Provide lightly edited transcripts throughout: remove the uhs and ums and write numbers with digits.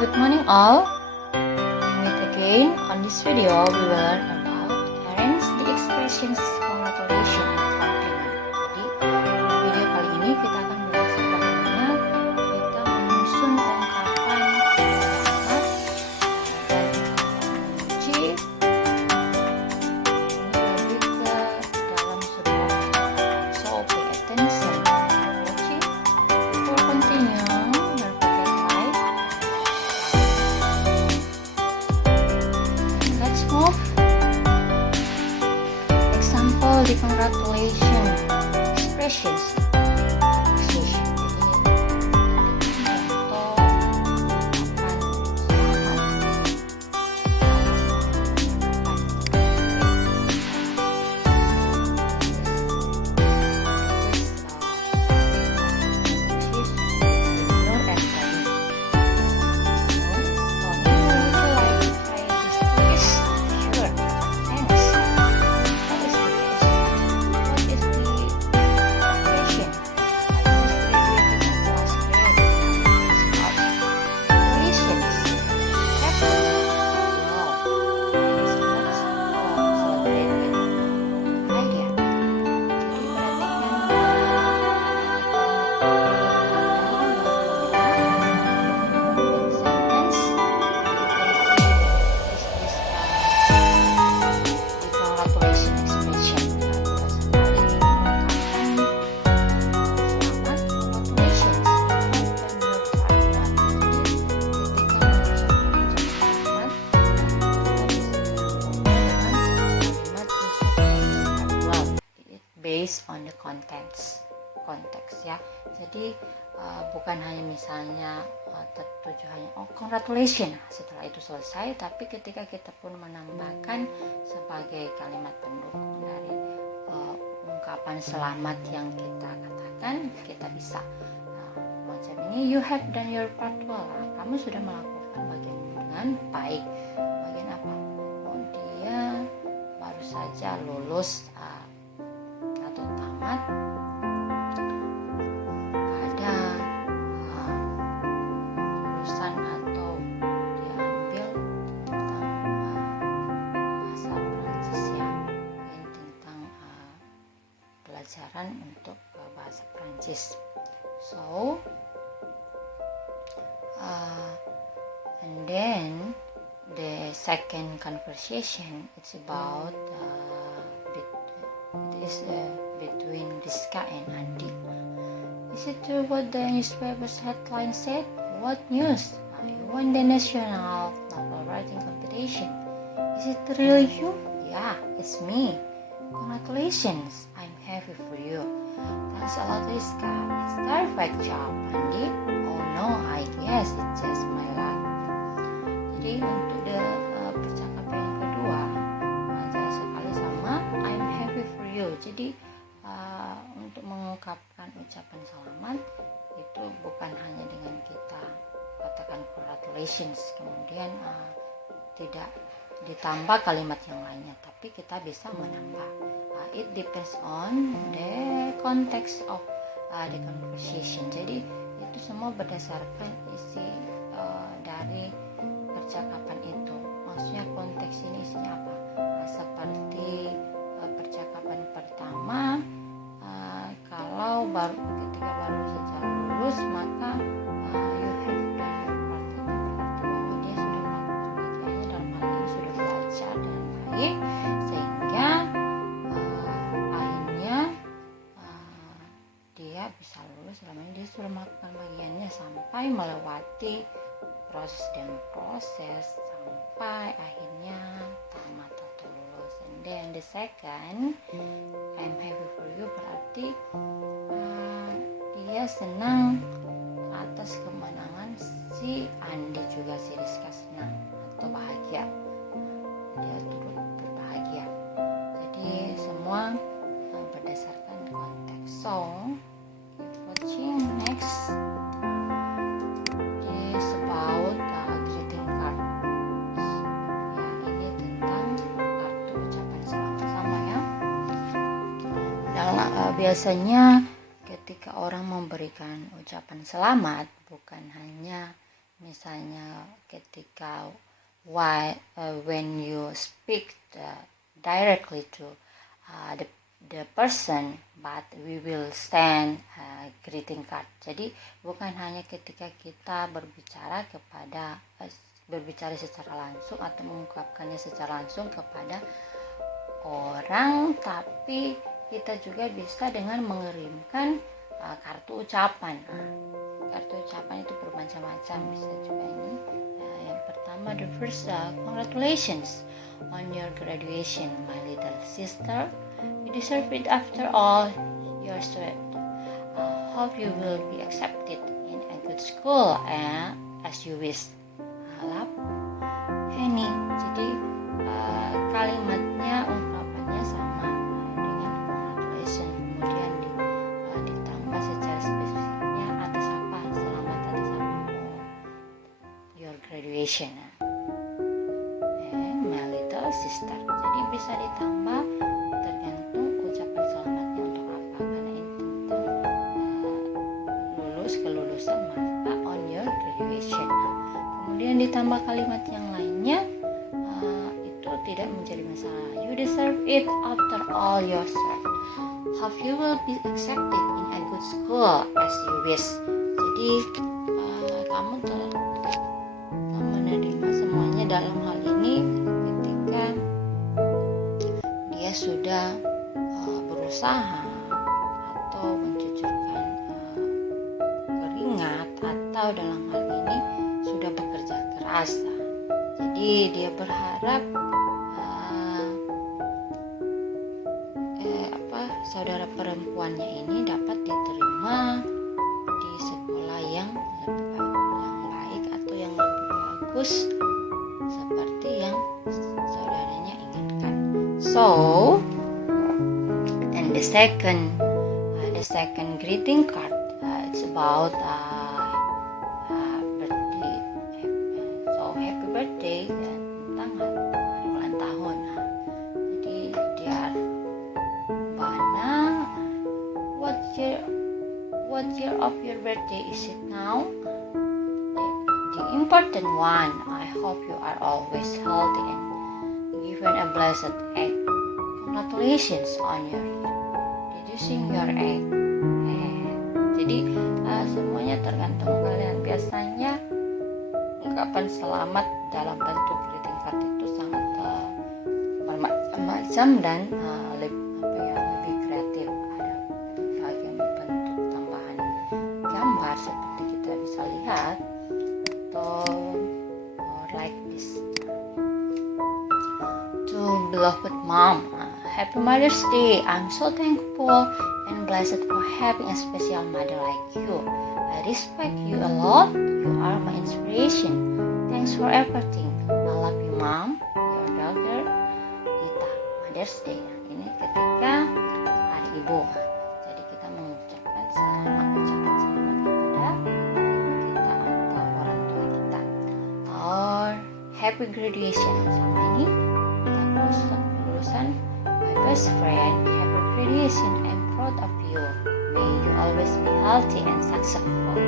Good morning all. Meet again. On this video, we will learn about arrange the expressions congratulations and compliment. Jadi, di video kali ini kita akan belajar bagaimana kita menyusun ungkapan selamat dan memuji. Ini lebih ke dalam sebuah percakapan. So, pay attention and watching. Before continue, don't forget like. Let's move. Example the congratulation expressions. Appreciation. Jadi contoh ucapan based on the konteks ya. Jadi bukan hanya misalnya tertuju hanya congratulations setelah itu selesai, tapi ketika kita pun menambahkan sebagai kalimat pendukung dari ungkapan selamat yang kita katakan, kita bisa macam ini, you have done your part well. Kamu sudah melakukan bagian dengan baik. Bagian apa? Oh, dia baru saja lulus atau tamat pada jurusan atau diambil tentang bahasa Prancis ya, ini tentang pelajaran untuk bahasa Prancis. So and then the second conversation, it's about between Rizka and Andi. Is it true what the newspaper's headline said? What news? You won the national novel writing competition. Is it really you? Yeah, it's me. Congratulations, I'm happy for you. Thanks a lot, Rizka. It's a perfect job, Andi. Oh no, I guess it's just my luck. Jadi untuk percakapan yang kedua, jelas sekali sama I'm happy for you. Jadi untuk mengungkapkan ucapan selamat itu bukan hanya dengan kita katakan congratulations, kemudian tidak ditambah kalimat yang lainnya, tapi kita bisa menambah. It depends on the context of the conversation. Jadi itu semua berdasarkan isi dari percakapan itu. Maksudnya konteks ini isinya apa? Seperti percakapan pertama, kalau ketika baru saja lulus, maka you have done your part. Bahwa dia sudah melakukan bagiannya, dalam hal ini sudah belajar dengan baik, sehingga akhirnya dia bisa lulus. Dalam ini dia sudah melakukan bagiannya sampai melewati proses demi proses sampai akhirnya tamat atau lulus. And then the second, I'm happy for you, berarti dia senang atas kemenangan si Andi, juga si Rizka senang atau bahagia, dia turut berbahagia. Jadi semua berdasarkan konteks. So keep watching. Next is about greeting card. Ya, ini tentang kartu ucapan selamat sama ya. Biasanya ketika orang memberikan ucapan selamat, bukan hanya Misalnya ketika when you speak directly to the person, but we will send greeting card. Jadi bukan hanya ketika kita berbicara secara langsung atau mengungkapkannya secara langsung kepada orang, tapi kita juga bisa dengan mengirimkan kartu ucapan. Kartu ucapan itu bermacam-macam, bisa juga ini. Yang pertama, the first, congratulations on your graduation, my little sister. You deserve it after all your sweat. Hope you will be accepted in a good school as you wish. Love, Henny. Jadi kalimatnya, ungkapannya sama dengan congratulations, kemudian ditambah secara spesifiknya atas apa, selamat atas apa, your graduation. My little sister. Jadi bisa ditambah tergantung ucapan selamatnya untuk apa, karena ini tentang kelulusan masa on your graduation. Kemudian ditambah kalimat yang lainnya, itu tidak menjadi masalah. You deserve it after all your sweat. Hope you will be accepted in a good school as you wish. Jadi kamu telah menerima semuanya dalam hal ini ketika dia sudah berusaha atau mencucurkan keringat, atau dalam hal ini sudah bekerja keras. Jadi dia berharap saudara perempuannya ini dapat diterima di sekolah yang baik atau yang lebih bagus seperti yang saudaranya inginkan. So, and the second greeting card, it's about birthday. So happy birthday, tentang hari ulang tahun. Jadi dia Bana, what year of your birthday is it now? The important one. I hope you are always healthy and given a blessed egg. Congratulations on your reducing your egg. Jadi semuanya tergantung kalian. Biasanya ungkapan selamat dalam bentuk greeting card itu sangat bermacam dan lebih kreatif. Ada berbagai bentuk tambahan gambar seperti kita bisa lihat, atau like this. To beloved mom, happy Mother's Day. I'm so thankful and blessed for having a special mother like you. I respect you a lot. You are my inspiration. Thanks for everything. I love you, Mom. Your daughter, Ita. Mother's Day. Ini ketika hari ibu. Jadi kita mengucapkan ucapan selamat kepada kita atau orang tua kita. Or happy graduation. Sama ini kita lulusan my best friend. Happy graduation. I'm proud of you. May you always be healthy and successful.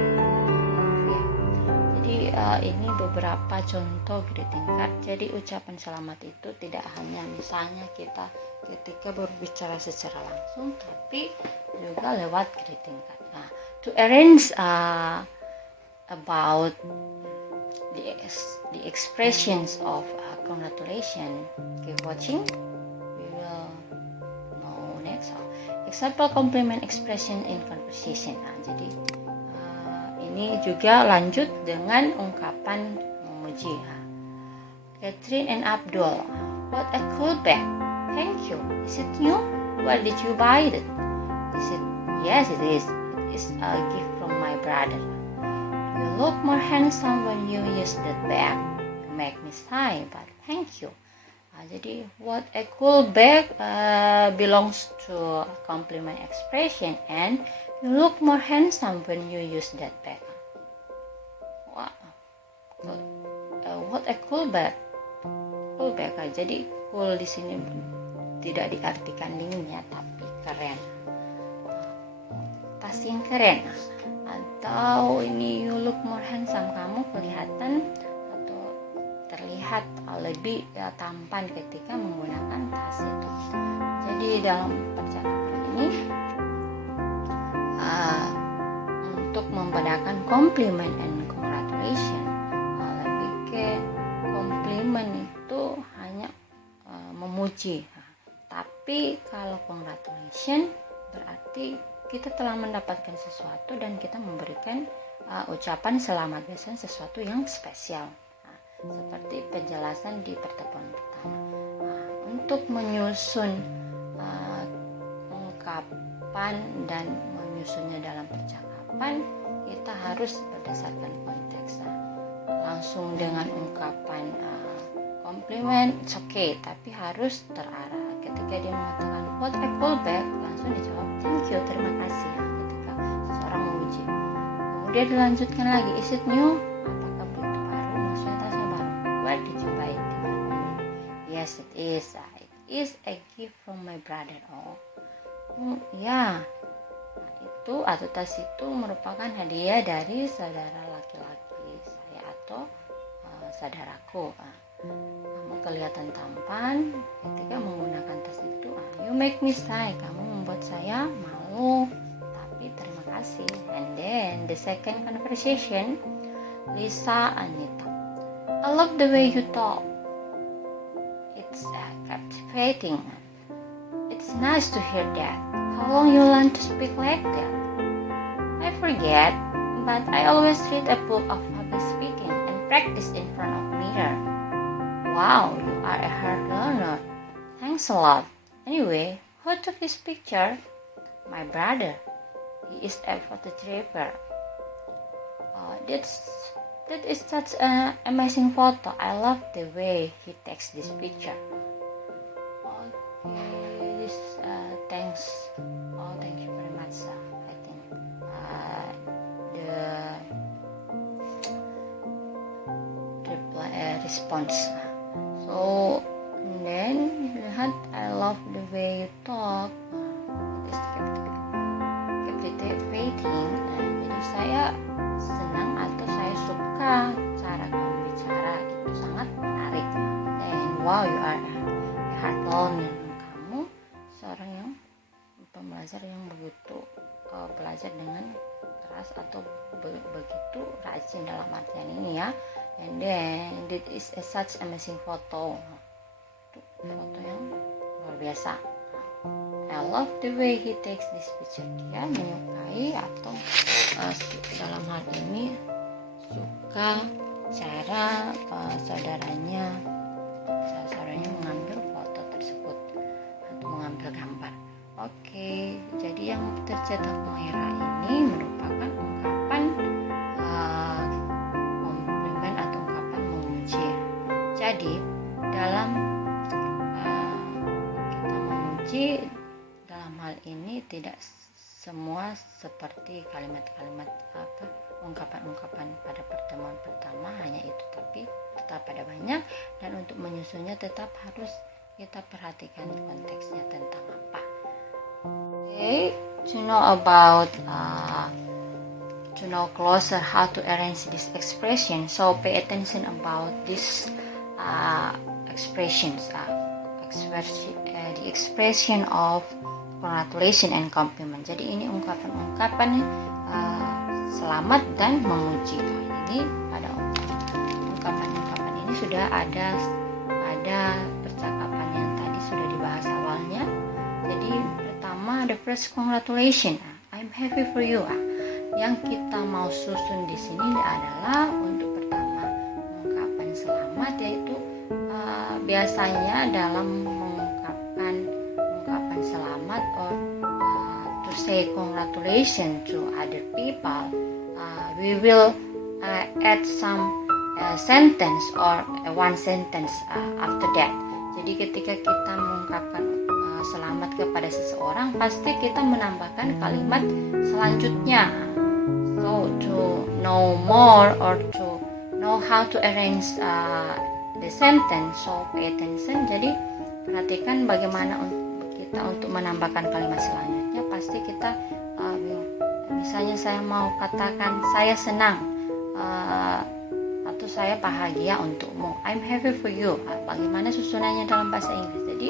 Jadi ini beberapa contoh greeting card. Jadi ucapan selamat itu tidak hanya misalnya kita ketika berbicara secara langsung, tapi juga lewat greeting card. Nah, to arrange about the expressions of congratulations, keep watching. We will know next. Example compliment expression in conversation. Nah, jadi ini juga lanjut dengan ungkapan memuji. Catherine and Abdul, what a cool bag. Thank you. Is it new? Where did you buy it? Is it? Yes, it is. It is a gift from my brother. You look more handsome when you use that bag. You make me sigh, but thank you. Jadi what a cool bag belongs to compliment expression, and you look more handsome when you use that bag. Wow, what a cool bag. Cool bag. Jadi cool di sini tidak diartikan dingin ya, tapi keren. Tas yang keren. atau ini you look more handsome, kamu kelihatan atau terlihat lebih tampan ketika menggunakan tas itu. Jadi dalam percakapan ini untuk membedakan compliment and congratulation, lebih ke compliment itu hanya memuji, tapi kalau congratulation berarti kita telah mendapatkan sesuatu dan kita memberikan ucapan selamat, biasanya sesuatu yang spesial. Seperti penjelasan di pertemuan pertama. Untuk menyusun ungkapan dan menyusunnya dalam percakapan, kita harus berdasarkan konteks. Langsung dengan ungkapan compliment, it's okay, tapi harus terarah. Ketika dia mengatakan what I call back, langsung dijawab thank you, terima kasih. Ketika seseorang memuji, kemudian dilanjutkan lagi, is it new? Apakah begitu baru? Maksudnya tasnya baru. Where did you buy it? Yes, it is. It is a gift from my brother. Ya, itu atau tas itu merupakan hadiah dari saudara laki-laki saya atau saudaraku. Kamu kelihatan tampan ketika menggunakan tas itu. You make me shy, kamu membuat saya malu, tapi terima kasih. And then the second conversation, Lisa Anita, I love the way you talk. It's captivating. It's nice to hear that. How long you learn to speak like that? I forget, but I always read a book of public speaking and practice in front of mirror. Wow, you are a hard learner. Thanks a lot. Anyway, who took this picture? My brother. He is a photographer. That is such an amazing photo. I love the way he takes this picture. Okay, thanks. Thank you very much. I think the response. So and then lihat, I love the way you talk. It is captivating. Jadi saya senang atau saya suka cara kamu bicara, itu sangat menarik. And wow, you are a hard learner. Kamu seorang yang pembelajar yang begitu belajar dengan keras atau begitu rajin dalam artian ini ya. And then it is such amazing photo. Foto yang luar biasa. I love the way he takes this picture. Dia menyukai atau dalam hal ini suka cara saudaranya mengambil foto tersebut atau mengambil gambar. Oke, jadi yang tercetak merah ini merupakan ungkapan komplimen atau ungkapan memuji. Jadi dalam kita memuji, dalam hal ini tidak semua seperti kalimat-kalimat ungkapan-ungkapan pada pertemuan pertama hanya itu, tapi tetap ada banyak, dan untuk menyusunnya tetap harus kita perhatikan konteksnya tentang apa. Okay, to know closer how to arrange this expression, so pay attention about this expressions, the expression of congratulation and compliment. Jadi ini ungkapan-ungkapan selamat dan memuji. Jadi pada ungkapan-ungkapan ini sudah ada percakapan yang tadi sudah dibahas awalnya. Jadi pertama, the first congratulation, I'm happy for you. Yang kita mau susun di sini adalah untuk pertama ungkapan selamat, yaitu biasanya dalam mengungkapkan ungkapan selamat or to say congratulations to other people, we will add some sentence or one sentence after that. Jadi ketika kita mengungkapkan selamat kepada seseorang, pasti kita menambahkan kalimat selanjutnya. So to know more or to know how to arrange the sentence, so pay attention. Jadi perhatikan bagaimana kita untuk menambahkan kalimat selanjutnya. Pasti kita Misalnya saya mau katakan saya senang atau saya bahagia untukmu. I'm happy for you. Bagaimana susunannya dalam bahasa Inggris? Jadi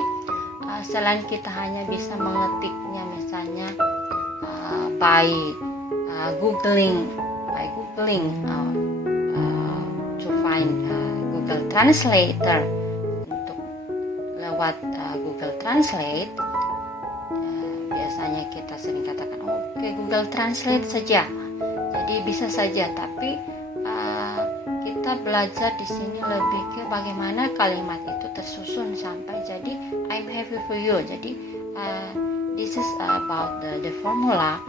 selain kita hanya bisa mengetiknya misalnya by googling to find Google Translator, untuk lewat Google Translate. Biasanya kita sering katakan oke, Google Translate saja. Jadi bisa saja, tapi kita belajar di sini lebih ke bagaimana kalimat itu tersusun sampai jadi I'm happy for you. Jadi this is about the formula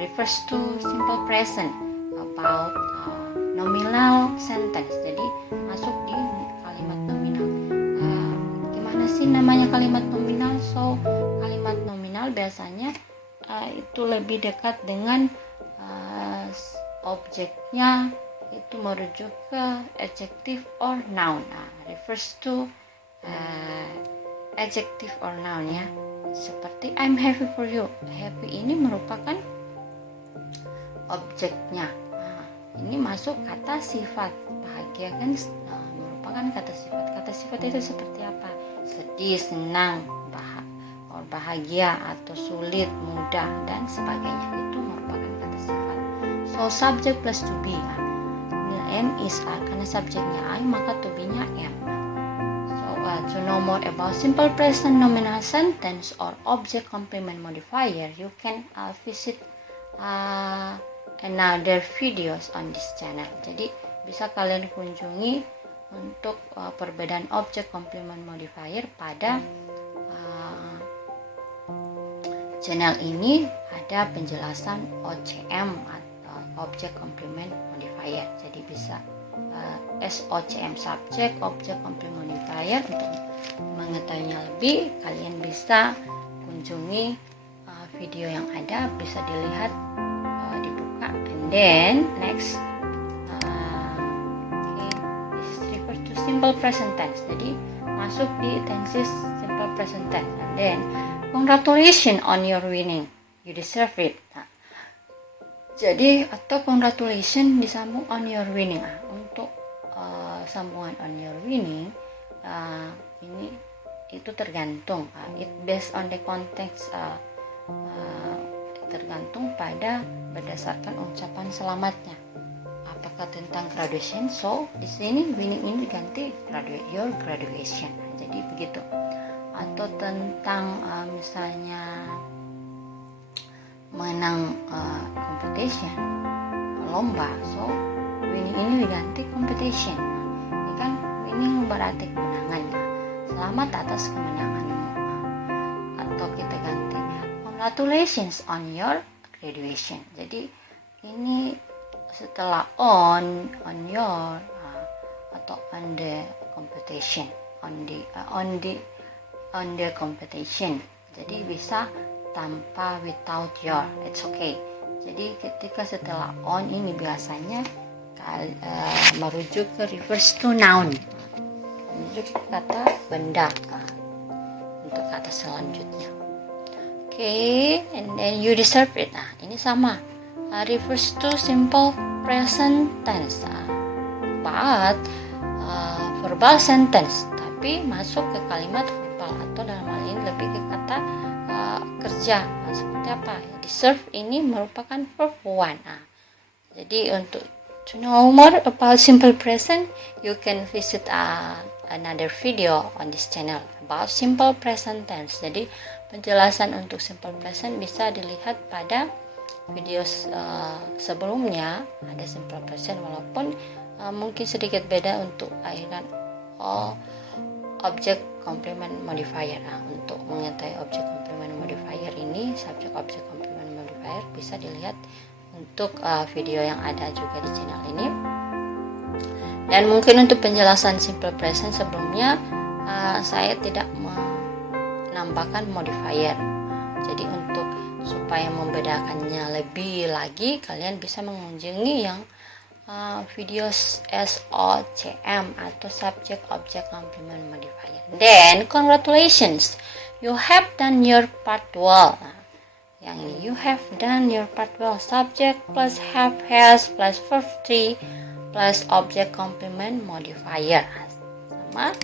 refers to simple present about nominal sentence. Jadi masuk di kalimat nominal. Gimana sih namanya kalimat nominal? So kalimat nominal biasanya itu lebih dekat dengan objeknya, itu merujuk ke adjective or noun. Refers to adjective or noun ya. Seperti I'm happy for you. Happy ini merupakan objeknya. Ini masuk kata sifat. Bahagia kan merupakan kata sifat. Kata sifat itu seperti apa? Sedih, senang, bahagia atau sulit, mudah dan sebagainya. Itu merupakan kata sifat. So subject plus to be. Am is are, karena subjeknya I maka to be-nya am. So to know more about simple present nominal sentence or object complement modifier, you can visit another videos on this channel. Jadi bisa kalian kunjungi untuk perbedaan object complement modifier pada channel ini. Ada penjelasan OCM atau object complement modifier. Jadi bisa SOCM, subject object complement modifier. Untuk mengetahuinya lebih, kalian bisa kunjungi video yang ada, bisa dilihat, dibuka. And then next, this is refer to simple present tense. Jadi masuk di tenses simple present tense. And then congratulations on your winning, you deserve it. Jadi atau congratulations disambung on your winning. Untuk sambungan on your winning ini itu tergantung, it based on the context, tergantung pada berdasarkan ucapan selamatnya. Apakah tentang graduation? So di sini winning ini diganti your graduation. Jadi begitu. Atau tentang misalnya menang competition, lomba, so winning ini diganti competition. Ini kan winning berarti kemenangan, selamat atas kemenanganmu. Atau kita ganti congratulations on your graduation. Jadi ini setelah on your atau on the competition, on the competition. Jadi bisa tanpa without your, it's okay. Jadi ketika setelah on ini biasanya merujuk ke refers to noun, merujuk kata benda untuk kata selanjutnya. Okay, and then you deserve it. Ini sama, refers to simple present tense, but verbal sentence, tapi masuk ke kalimat verbal atau dalam hal ini lebih ke kata kerja. Seperti apa? Deserve ini merupakan verb one. Jadi untuk to know more about simple present, you can visit another video on this channel about simple present tense. Jadi penjelasan untuk simple present bisa dilihat pada video sebelumnya. Ada simple present walaupun mungkin sedikit beda untuk akhiran object complement modifier. Untuk mengetahui object complement modifier ini, subject object complement modifier bisa dilihat untuk video yang ada juga di channel ini. Dan mungkin untuk penjelasan simple present sebelumnya saya tidak menambahkan modifier. Jadi untuk supaya membedakannya lebih lagi, kalian bisa mengunjungi yang video SOCM atau subject object complement modifier. Then congratulations, you have done your part well. Yang ini, you have done your part well. Subject plus have, has plus verb 3 plus object complement modifier. Sama.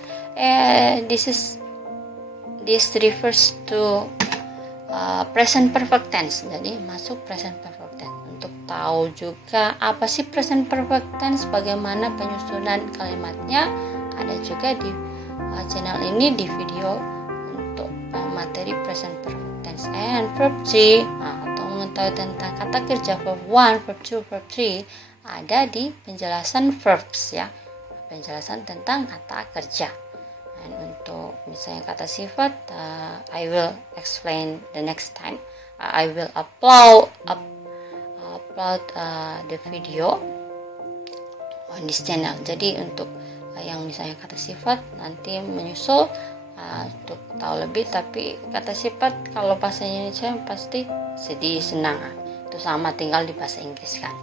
This refers to present perfect tense. Jadi masuk present perfect tense. Untuk tahu juga apa sih present perfect tense, bagaimana penyusunan kalimatnya, ada juga di channel ini di video untuk materi present perfect tense and verb 3 atau mengetahui tentang kata kerja verb 1, verb 2, verb 3 ada di penjelasan verbs ya, penjelasan tentang kata kerja. Dan untuk misalnya kata sifat, I will explain the next time. I will upload the video on this channel. Jadi untuk yang misalnya kata sifat nanti menyusul untuk tahu lebih. Tapi kata sifat kalau bahasa Indonesia pasti sedih, senang, itu sama, tinggal di bahasa Inggris kan.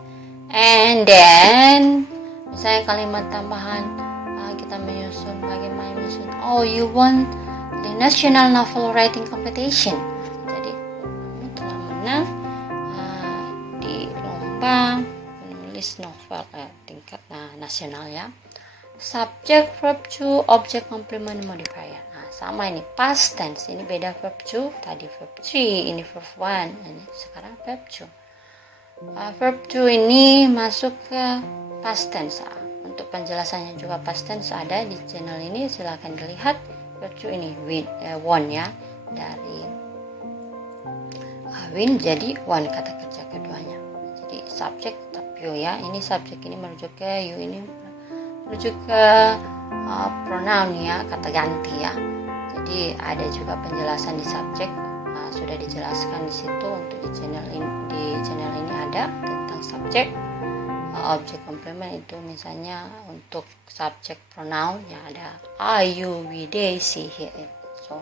And then misalnya kalimat tambahan, kita menyusun, bagaimana menyusun, oh you won the national novel writing competition. Jadi kamu telah menang di lomba menulis novel tingkat nasional ya. Subject, verb 2, object complement modifier. Sama ini past tense, ini beda verb 2, tadi verb 3, ini verb 1, ini sekarang verb 2. Verb 2 ini masuk ke past tense. Untuk penjelasannya juga past tense ada di channel ini, silahkan dilihat. Verb 2 ini won ya, dari win jadi won kata kerja keduanya. Jadi subject tapi ya, ini subject ini merujuk ke you, ini merujuk ke pronoun ya, kata ganti ya. Jadi ada juga penjelasan di subject, sudah dijelaskan di situ. Untuk di channel ini ada tentang subject, object complement itu misalnya untuk subject pronoun yang ada I, you, we, they, she, he. So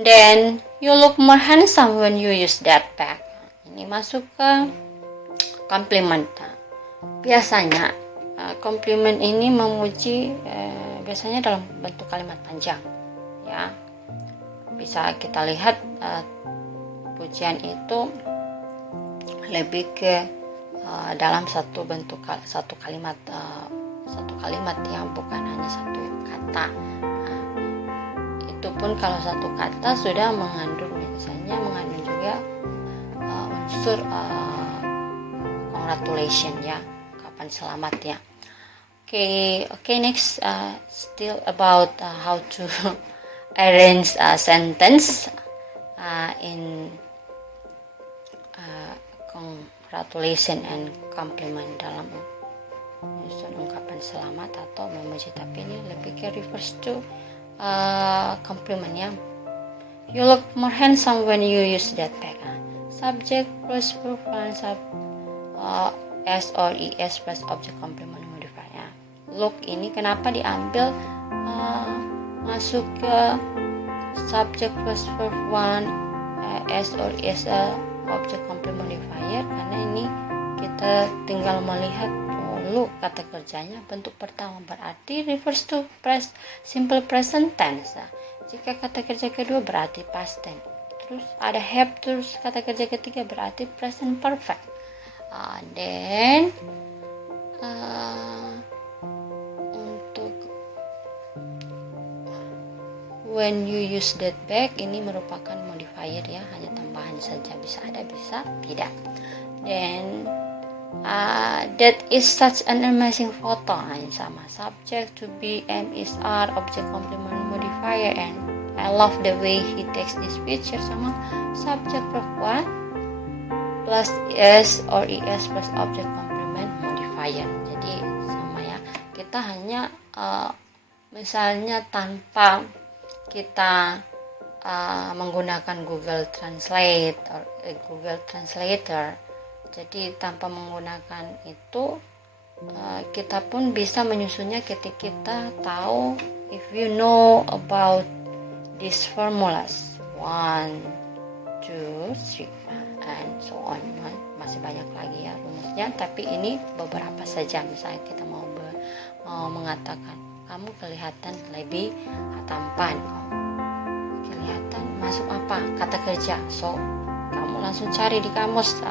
then you look more handsome when you use that bag. Ini masuk ke compliment. Biasanya komplimen ini memuji biasanya dalam bentuk kalimat panjang ya. Bisa kita lihat pujian itu lebih ke dalam satu kalimat yang bukan hanya satu kata. Itu pun kalau satu kata sudah mengandung juga unsur congratulation ya, ucapan selamat ya. Okay, next still about how to arrange a sentence in congratulation and compliment dalam menyusun ungkapan selamat atau memuji, tapi ini lebih ke refers to compliment ya. You look more handsome when you use that bag. Subject plus verb S or es plus object complement modifier ya. Look ini kenapa diambil masuk ke subject plus verb 1 S or es object complement modifier, karena ini kita tinggal melihat look kata kerjanya bentuk pertama berarti refers to simple present tense. Jika kata kerja kedua berarti past tense. Terus ada have, terus kata kerja ketiga berarti present perfect. Then untuk when you use that bag ini merupakan modifier ya, hanya tambahan saja, bisa ada bisa tidak. Then that is such an amazing photo, sama subject to be is object complement modifier, and I love the way he takes this picture, sama subject verb 1 plus es or es plus object complement modifier. Jadi sama ya, kita hanya misalnya tanpa kita menggunakan Google Translate or Google Translator, jadi tanpa menggunakan itu kita pun bisa menyusunnya ketika kita tahu, if you know about these formulas 1, 2, 3 and so on. Masih banyak lagi ya rumusnya, tapi ini beberapa saja. Misalnya kita mau mengatakan kamu kelihatan lebih tampan, kelihatan masuk apa? Kata kerja. So, kamu langsung cari di kamus,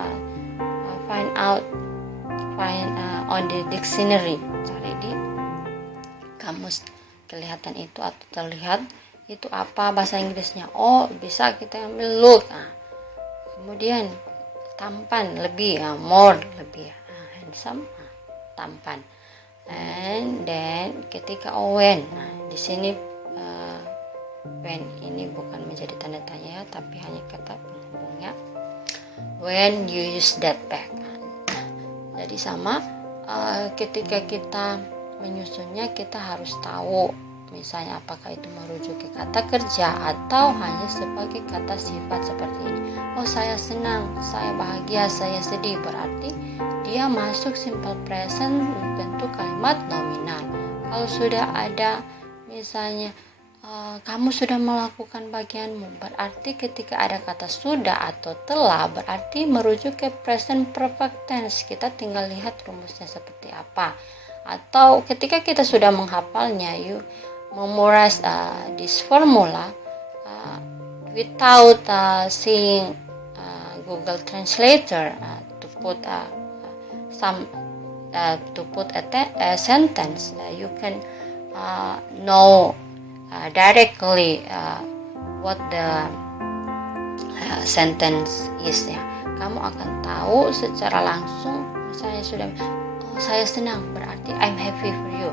find on the dictionary, cari di kamus, kelihatan itu atau terlihat itu apa bahasa Inggrisnya. Oh, bisa kita ambil look. Kemudian tampan, lebih, more, lebih, handsome, tampan. And then ketika when, di sini when ini bukan menjadi tanda tanya ya, tapi hanya kata penghubungnya. When you use that bag. Jadi sama, ketika kita menyusunnya kita harus tahu misalnya apakah itu merujuk ke kata kerja atau hanya sebagai kata sifat seperti ini. Oh, saya senang, saya bahagia, saya sedih, berarti dia masuk simple present bentuk kalimat nominal. Kalau sudah ada misalnya kamu sudah melakukan bagianmu, berarti ketika ada kata sudah atau telah berarti merujuk ke present perfect tense. Kita tinggal lihat rumusnya seperti apa. Atau ketika kita sudah menghafalnya, you memorize this formula without seeing Google Translator to put a sentence, you can know directly what the sentence is ya. Kamu akan tahu secara langsung. Misalnya sudah, oh, saya senang, berarti I'm happy for you.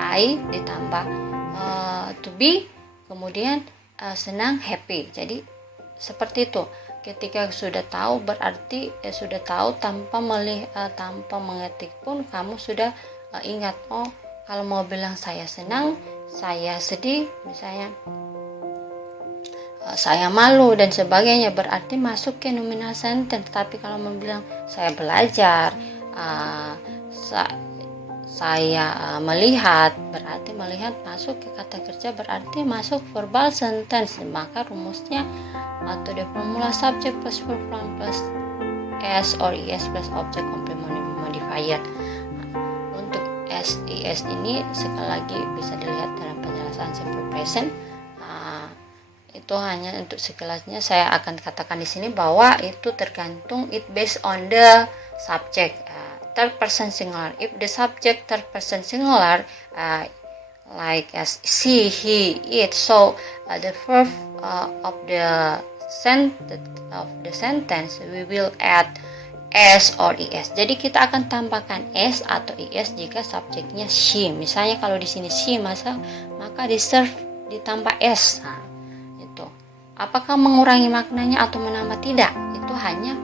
I ditambah to be, kemudian senang, happy. Jadi seperti itu. Ketika sudah tahu berarti sudah tahu tanpa mengetik pun kamu sudah ingat. Oh, kalau mau bilang saya senang, saya sedih, misalnya saya malu dan sebagainya, berarti masuk ke nominal sentence. Tapi kalau mau bilang saya belajar, saya melihat, berarti melihat masuk ke kata kerja, berarti masuk verbal sentence. Maka rumusnya atau the formula subject plus verb plus s or es plus object complement modifier. Untuk s es ini sekali lagi bisa dilihat dalam penjelasan simple present. Itu hanya untuk sekilasnya. Saya akan katakan di sini bahwa itu tergantung, it based on the subject. Third person singular. If the subject third person singular, like as she, he, it, so the verb of the sentence we will add s or es. Jadi kita akan tambahkan s atau es jika subjeknya she. Misalnya kalau di sini she, maka di serve ditambah s. Itu. Apakah mengurangi maknanya atau menambah? Tidak. Itu hanya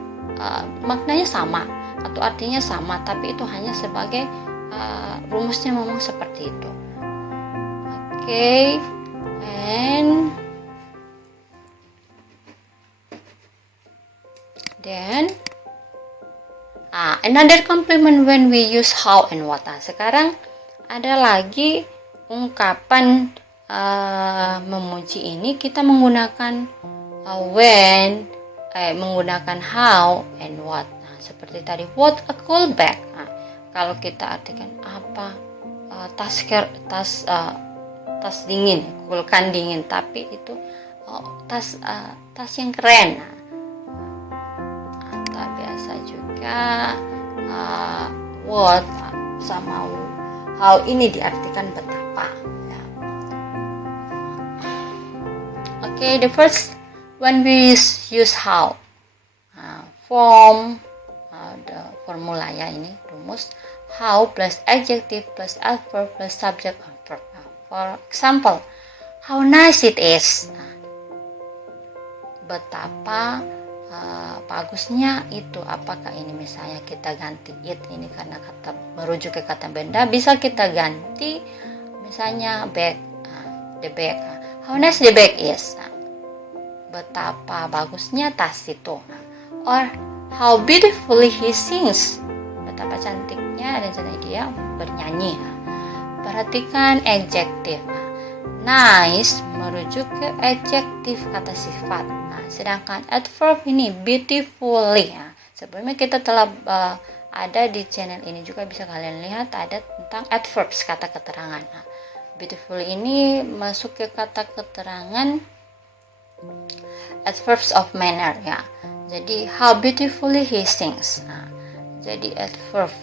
maknanya sama atau artinya sama, tapi itu hanya sebagai rumusnya memang seperti itu. Okay, and then another complement when we use how and what. Sekarang ada lagi ungkapan memuji ini kita menggunakan when, menggunakan how and what. Seperti tadi, what a cool bag. Kalau kita artikan apa, tas dingin, cool kan dingin, tapi itu tas yang keren. Atau biasa juga what sama how ini diartikan betapa. Ya. Okay, the first when we use how, form, the formula ya, ini rumus how plus adjective plus adverb plus subject and verb. For example, how nice it is. Betapa bagusnya itu. Apakah ini misalnya kita ganti it ini karena kata merujuk ke kata benda, bisa kita ganti misalnya bag, the bag. How nice the bag is. Betapa bagusnya tas itu. Or how beautifully he sings. Betapa cantiknya dan cantik dia bernyanyi. Perhatikan adjektif. Nice merujuk ke adjektif kata sifat. Sedangkan adverb ini beautifully. Sebelumnya kita telah ada di channel ini juga, bisa kalian lihat ada tentang adverbs, kata keterangan. Beautifully ini masuk ke kata keterangan Adverbs of manner ya. Jadi how beautifully he sings. Nah, jadi adverb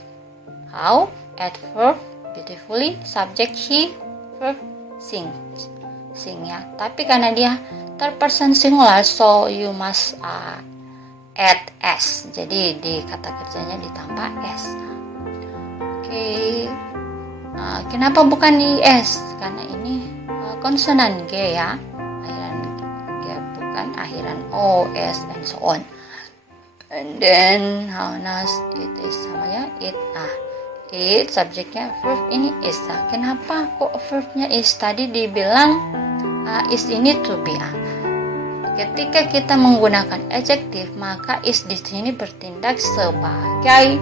how, adverb beautifully, subject he, verb sing ya. Tapi karena dia third person singular, so you must add s. Jadi di kata kerjanya ditambah s. Oke. Kenapa bukan is? Karena ini konsonan G ya. Kan akhiran O, S, and so on. And then how nice it is sama ya, it subjeknya verb ini is. Kenapa kok verbnya is? Tadi dibilang is ini to be. Ketika kita menggunakan adjektif, maka is di sini bertindak sebagai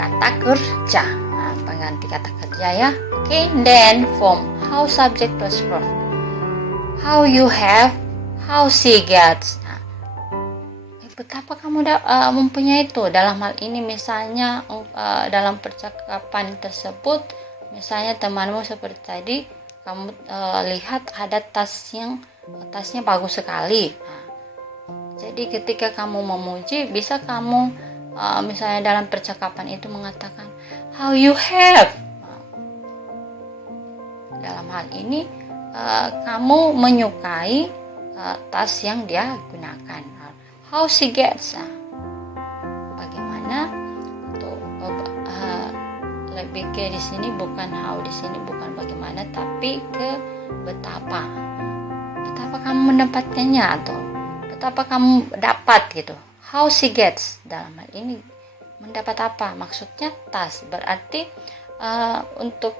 kata kerja, pengganti kata kerja ya. Oke, then form how subject plus verb. How you have, how she gets. Betapa kamu mempunyai itu. Dalam hal ini misalnya dalam percakapan tersebut, misalnya temanmu seperti tadi, kamu lihat ada tasnya bagus sekali. Jadi ketika kamu memuji, bisa kamu misalnya dalam percakapan itu mengatakan how you have. Dalam hal ini kamu menyukai tas yang dia gunakan. How she gets. Bagaimana? Lebih ke di sini bukan how, di sini bukan bagaimana, tapi ke betapa. Betapa kamu mendapatkannya atau betapa kamu dapat gitu. How she gets. Dalam hal ini mendapat apa? Maksudnya tas. Berarti untuk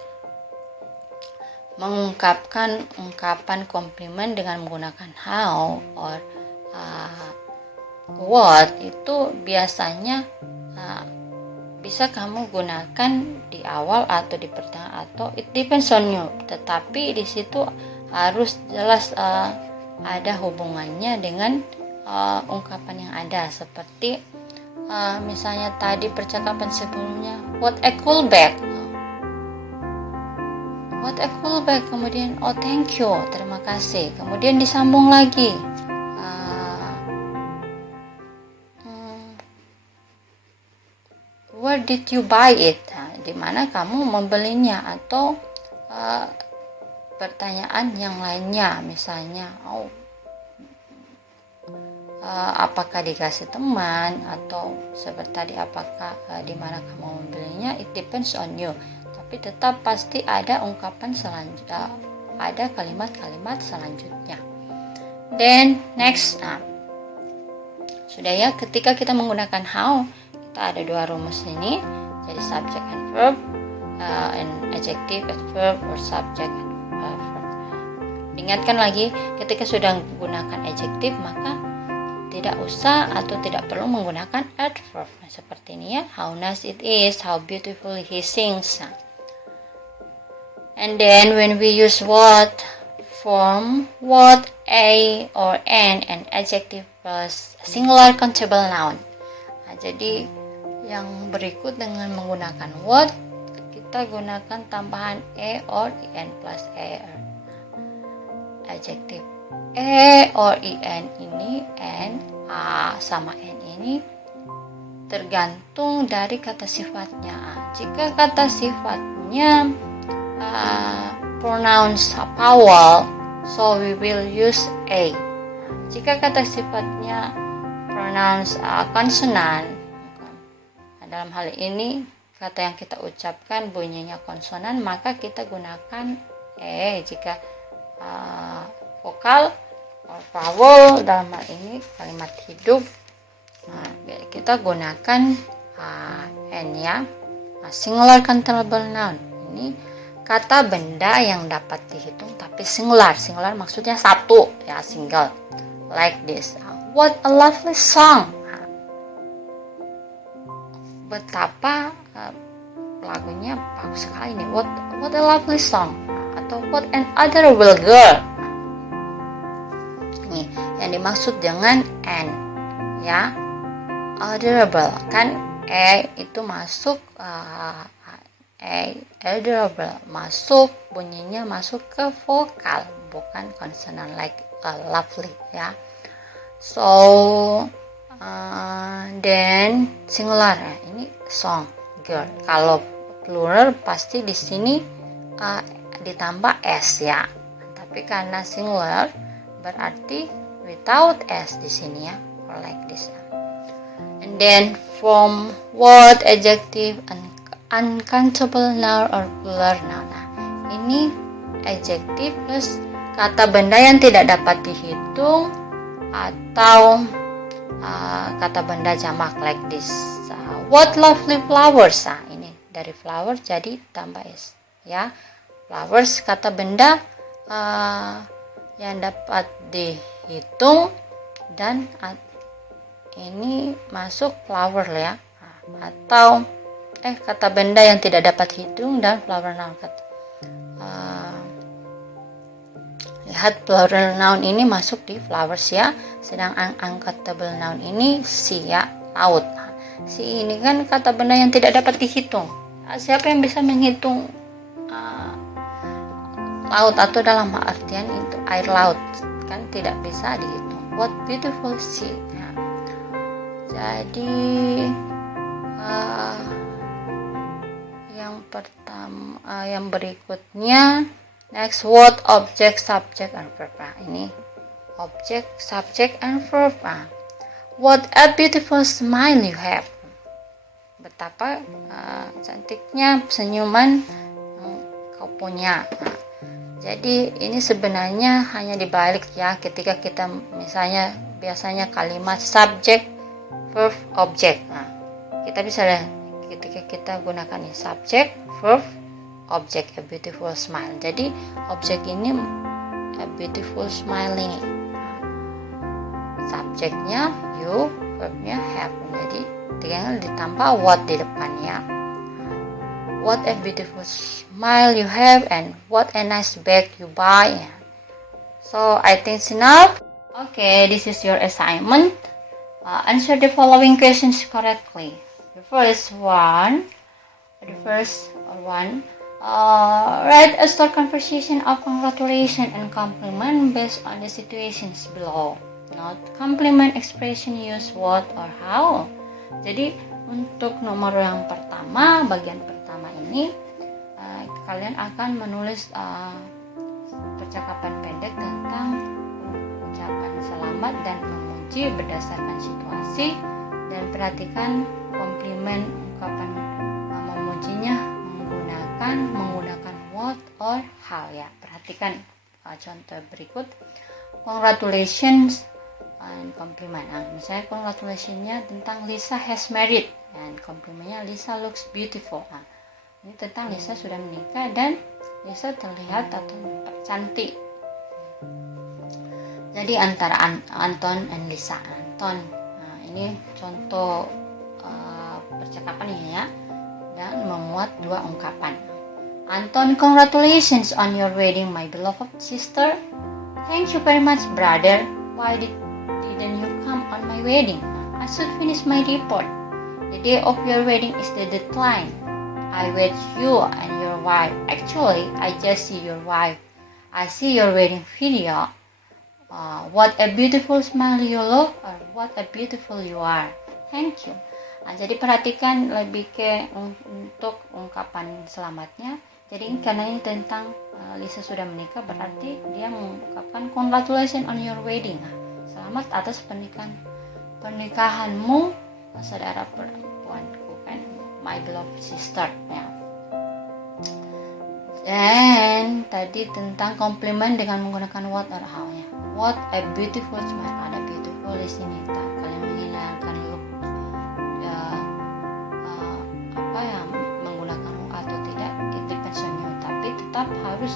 mengungkapkan ungkapan komplimen dengan menggunakan how or what itu biasanya bisa kamu gunakan di awal atau di pertengahan atau it depends on you. Tetapi di situ harus jelas ada hubungannya dengan ungkapan yang ada, seperti misalnya tadi percakapan sebelumnya what a cool bag. What a cool bag, kemudian oh thank you, terima kasih, kemudian disambung lagi where did you buy it, di mana kamu membelinya, atau pertanyaan yang lainnya misalnya apakah dikasih teman, atau seperti tadi apakah di mana kamu membelinya, it depends on you. Tapi tetap pasti ada ungkapan selanjutnya, ada kalimat-kalimat selanjutnya. Then next, sudah ya, ketika kita menggunakan how, kita ada dua rumus ini, jadi subject and verb, and adjective, adverb, or subject and verb. Ingatkan lagi, ketika sudah menggunakan adjective, maka tidak usah atau tidak perlu menggunakan adverb. Seperti ini ya, how nice it is, how beautifully he sings. And then when we use what form, what, a, or an, and adjective plus singular countable noun. Jadi yang berikut dengan menggunakan what, kita gunakan tambahan a or en plus er. Adjektif e or en ini, n, a sama n ini tergantung dari kata sifatnya. Jika kata sifatnya pronouns vowel, so we will use a. Jika kata sifatnya pronouns konsonan, dalam hal ini kata yang kita ucapkan bunyinya konsonan, maka kita gunakan e. Jika vokal or vowel, dalam hal ini kalimat hidup, kita gunakan n ya. Singular countable noun ini kata benda yang dapat dihitung tapi singular. Singular maksudnya satu ya, single. Like this. What a lovely song. Betapa lagunya bagus sekali nih. What a lovely song. Atau what an adorable girl. Nih, yang dimaksud dengan an ya. Adorable kan itu masuk adorable, masuk bunyinya masuk ke vokal, bukan konsonant like lovely ya. So then singular ini song girl. Kalau plural pasti di sini ditambah s ya. Tapi karena singular berarti without s di sini ya, or like this. And then from word, adjective, uncountable noun or plural noun. Nah, ini adjective plus kata benda yang tidak dapat dihitung atau kata benda jamak like this. What lovely flowers. Nah, ini dari flower jadi tambah s ya. Flowers kata benda yang dapat dihitung dan ini masuk flower ya. Atau kata benda yang tidak dapat hitung dan plural noun. Lihat plural noun ini masuk di flowers ya. Sedang uncountable noun ini sea ya, laut. Si ini kan kata benda yang tidak dapat dihitung. Siapa yang bisa menghitung laut atau dalam artian itu air laut kan tidak bisa dihitung. What beautiful sea. Nah, jadi yang pertama, yang berikutnya next word, object, subject, and verb. Ini object, subject, and verb. What a beautiful smile you have. Betapa cantiknya senyuman yang kau punya. Jadi ini sebenarnya hanya dibalik ya, ketika kita misalnya biasanya kalimat subject, verb, object. Kita bisa ketika kita gunakan ini subject, verb, object, a beautiful smile. Jadi objek ini a beautiful smiling. Subjeknya you, verbnya have. Jadi tinggal ditambah what di depannya. What a beautiful smile you have and what a nice bag you buy. So I think it's enough. Okay, this is your assignment. Answer the following questions correctly. The first one. Write a short conversation of congratulation and compliment based on the situations below. Not compliment expression use what or how. Jadi untuk nomor yang pertama, bagian pertama ini kalian akan menulis percakapan pendek tentang ucapan selamat dan memuji berdasarkan situasi, dan perhatikan komplimen ungkapan memujinya menggunakan what or how ya. Perhatikan contoh berikut. Congratulations and compliment. Misalnya congratulationnya tentang Lisa has married dan komplimennya Lisa looks beautiful. Ini tentang Lisa sudah menikah dan Lisa terlihat atau cantik. Jadi antara Anton dan Lisa. Anton, ini contoh percakapannya ya, dan memuat dua ungkapan. Anton, congratulations on your wedding, my beloved sister. Thank you very much, brother. Why didn't you come on my wedding? I should finish my report. The day of your wedding is the deadline. I wait you and your wife. Actually, I just see your wife. I see your wedding video. What a beautiful smile you look, or what a beautiful you are. Thank you. Jadi perhatikan lebih ke untuk ungkapan selamatnya. Jadi karena ini tentang Lisa sudah menikah, berarti dia mengungkapkan congratulations on your wedding. Selamat atas pernikahanmu, saudara perempuanku kan, my beloved sister ya. Dan tadi tentang komplimen dengan menggunakan what or how ya. What a beautiful smile. Ada beautiful di sini. Kalian menghilangkan look menggunakan atau tidak, it depends on you. Tapi tetap harus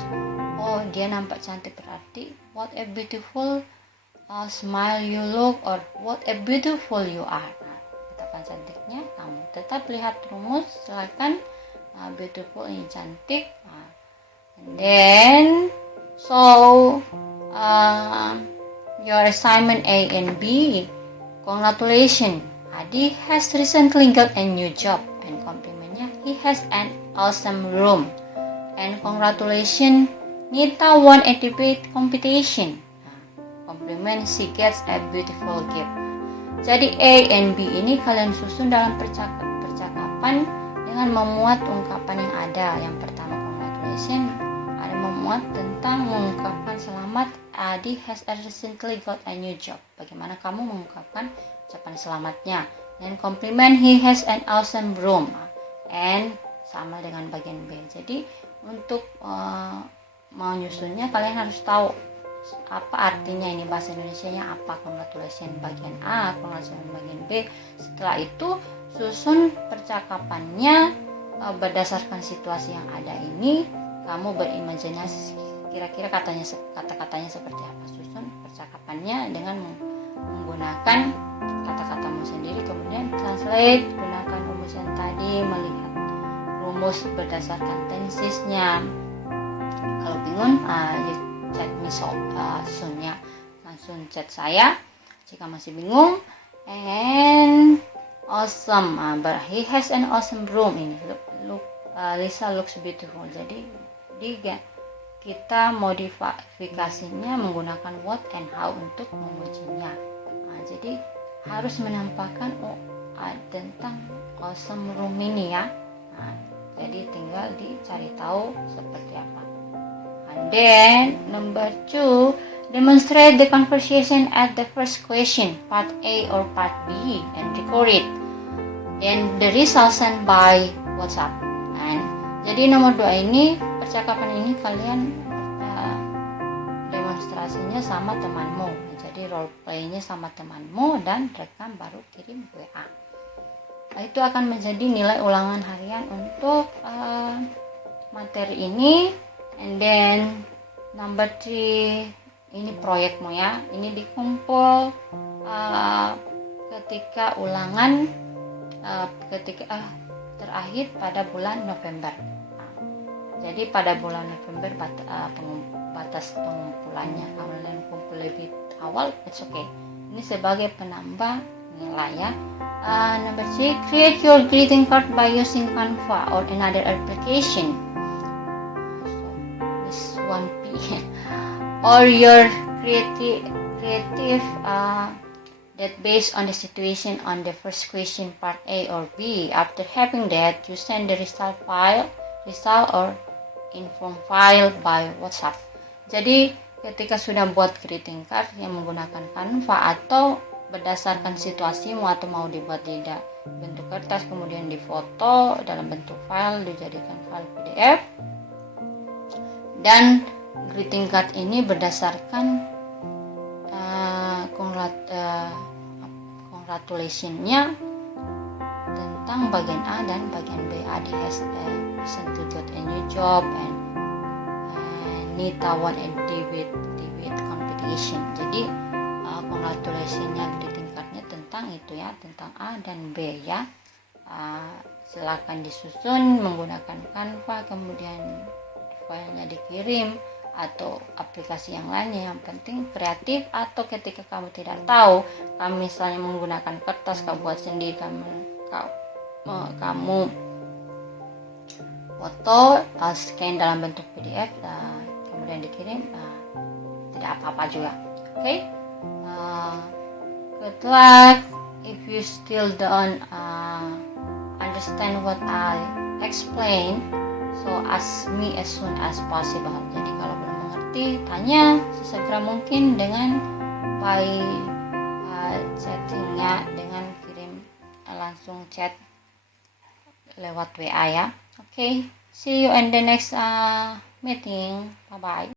dia nampak cantik, berarti what a beautiful smile you look, or what a beautiful you are. Betapa cantiknya kamu. Tetap lihat rumus, silakan. Beautiful ini cantik. And then your assignment A and B. Congratulations, Adi has recently got a new job. And complimentnya he has an awesome room. And congratulations, Nita won a debate competition. Compliment, she gets a beautiful gift. Jadi A and B ini kalian susun dalam percakapan dengan memuat ungkapan yang ada. Yang pertama congratulations, ada memuat tentang mengungkapkan selamat. Adi has recently got a new job. Bagaimana kamu mengungkapkan ucapan selamatnya. Dan compliment, he has an awesome room. And sama dengan bagian B. Jadi untuk menyusunnya kalian harus tahu apa artinya ini, bahasa Indonesianya apa, congratulations bagian A, congratulations bagian B. Setelah itu susun percakapannya berdasarkan situasi yang ada ini. Kamu berimajinasi kira-kira kata-katanya seperti apa. Susun percakapannya dengan menggunakan kata-katamu sendiri, kemudian translate, gunakan rumus yang tadi, melihat rumus berdasarkan tensesnya. Kalau bingung, chat me soon ya, langsung chat saya jika masih bingung. And awesome, but he has an awesome room. Ini look Lisa looks beautiful. Jadi kita modifikasinya menggunakan what and how untuk memujinya. Jadi harus menampakkan tentang awesome room ini ya. Jadi tinggal dicari tahu seperti apa. And then number 2, demonstrate the conversation at the first question, part A or part B, and record it. Then the result sent by WhatsApp. And jadi nomor 2 ini, percakapan ini kalian demonstrasinya sama temanmu. Jadi role play-nya sama temanmu dan rekam baru kirim WA. Itu akan menjadi nilai ulangan harian untuk materi ini. And then number 3, ini proyekmu ya. Ini dikumpul ketika ulangan terakhir pada bulan November. Jadi pada bulan November batas pengumpulannya. Kalau kalian kumpul lebih awal, it's okay. Ini sebagai penambah nilai ya. Number 3, create your greeting card by using Canva or another application. So this 1P or your creative that based on the situation on the first question part A or B. After having that, you send the result or inform file by WhatsApp. Jadi ketika sudah buat greeting card yang menggunakan Canva atau berdasarkan situasimu atau mau dibuat di bentuk kertas kemudian difoto dalam bentuk file, dijadikan file PDF, dan greeting card ini berdasarkan congratulationnya tentang bagian A dan bagian B. Adi has recently got a new job and Nita won a debate competition. Jadi congratulationnya greeting cardnya tentang itu ya, tentang A dan B ya. Silakan disusun menggunakan Canva, kemudian filenya dikirim atau aplikasi yang lainnya. Yang penting kreatif. Atau ketika kamu tidak tahu, kamu misalnya menggunakan kertas, kamu buat sendiri, kamu foto, scan dalam bentuk PDF, kemudian dikirim, tidak apa-apa juga. Okay? Good luck. If you still don't understand what I explain, so ask me as soon as possible. Jadi kalau belum mengerti, tanya sesegera mungkin dengan by chattingnya, dengan kirim langsung chat lewat WA ya. Okay, see you in the next meeting. Bye bye.